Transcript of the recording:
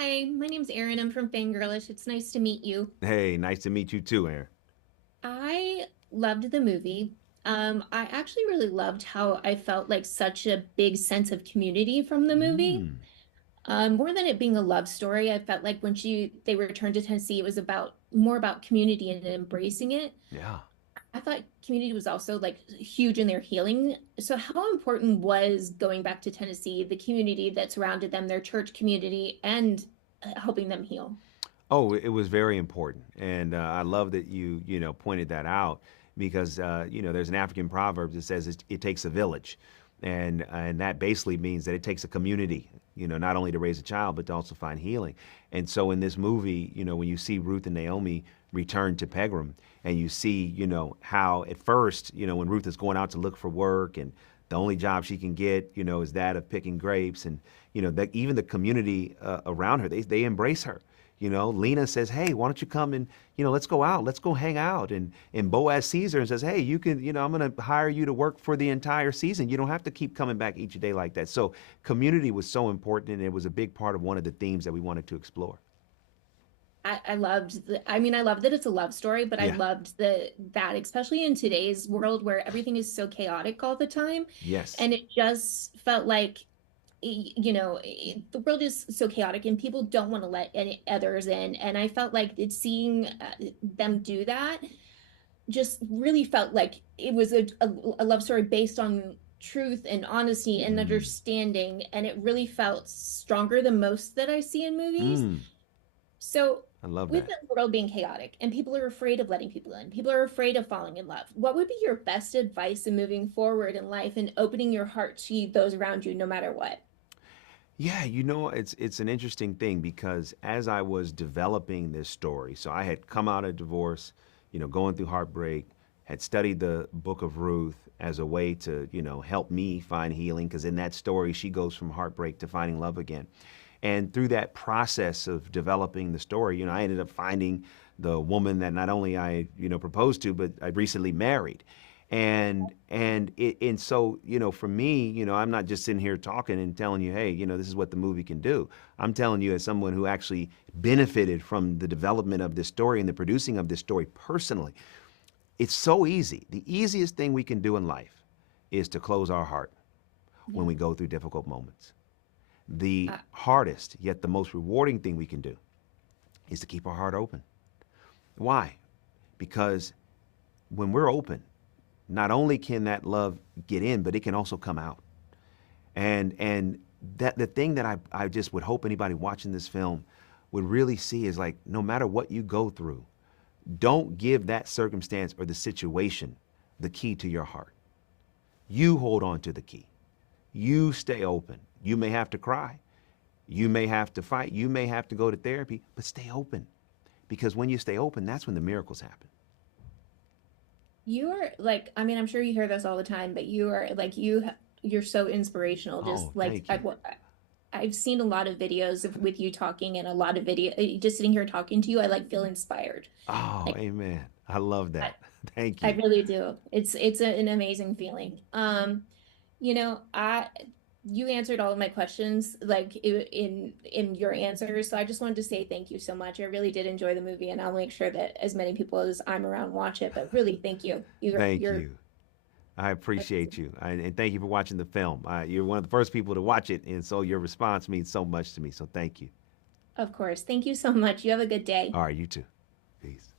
Hi, my name's Erin. I'm from Fangirlish. It's nice to meet you. Hey, nice to meet you too, Aaron. I loved the movie. I actually really loved how I felt like such a big sense of community from the movie. Mm, More than it being a love story, I felt like when they returned to Tennessee, it was about more about community and embracing it. yeah. I thought community was also like huge in their healing. So how important was going back to Tennessee, the community that surrounded them, their church community, and helping them heal? Oh, it was very important, and I love that you pointed that out because there's an African proverb that says it takes a village, and that basically means that it takes a community, not only to raise a child but to also find healing. And so in this movie, when you see Ruth and Naomi return to Pegram, and you see, how at first, when Ruth is going out to look for work and the only job she can get, is that of picking grapes, and that even the community around her, they embrace her. Lena says, "Hey, why don't you come and let's go out, let's go hang out." And Boaz sees her and says, "Hey, you can, I'm going to hire you to work for the entire season. You don't have to keep coming back each day like that." So community was so important, and it was a big part of one of the themes that we wanted to explore. I loved I love that it's a love story, but I Yeah. loved that especially in today's world where everything is so chaotic all the time. Yes. And it just felt like, the world is so chaotic and people don't want to let any others in. And I felt like it's seeing them do that just really felt like it was a love story based on truth and honesty and Mm. understanding. And it really felt stronger than most that I see in movies. Mm. So, I love with that. the world being chaotic and people are afraid of letting people in, people are afraid of falling in love, what would be your best advice in moving forward in life and opening your heart to those around you no matter what? Yeah, it's an interesting thing because as I was developing this story, so I had come out of divorce, going through heartbreak, had studied the Book of Ruth as a way to, help me find healing because in that story she goes from heartbreak to finding love again. And through that process of developing the story, I ended up finding the woman that not only I, proposed to, but I recently married. And so for me, I'm not just sitting here talking and telling you, hey, this is what the movie can do. I'm telling you as someone who actually benefited from the development of this story and the producing of this story personally. It's so easy. The easiest thing we can do in life is to close our heart when Yeah. we go through difficult moments. The Uh, hardest, yet the most rewarding thing we can do is to keep our heart open. Why? Because when we're open, not only can that love get in, but it can also come out. And that the thing that I just would hope anybody watching this film would really see is like no matter what you go through, don't give that circumstance or the situation the key to your heart. You hold on to the key. You stay open. You may have to cry. You may have to fight. You may have to go to therapy, but stay open. Because when you stay open, that's when the miracles happen. you are like, I'm sure you hear this all the time, but you are like you're so inspirational. Just Oh, like thank you. I've seen a lot of videos with you talking and a lot of video just sitting here talking to you, I like feel inspired. Oh, Like amen. I love I, that. Thank I you. really do. An amazing feeling. I you answered all of my questions like in your answers. So I just wanted to say thank you so much. I really did enjoy the movie, and I'll make sure that as many people as I'm around watch it. But really, thank you. Thank You're you. I appreciate amazing. you. And thank you for watching the film. You're one of the first people to watch it. And so your response means so much to me. So thank you. Of course. Thank you so much. You have a good day. All right, you too. Peace.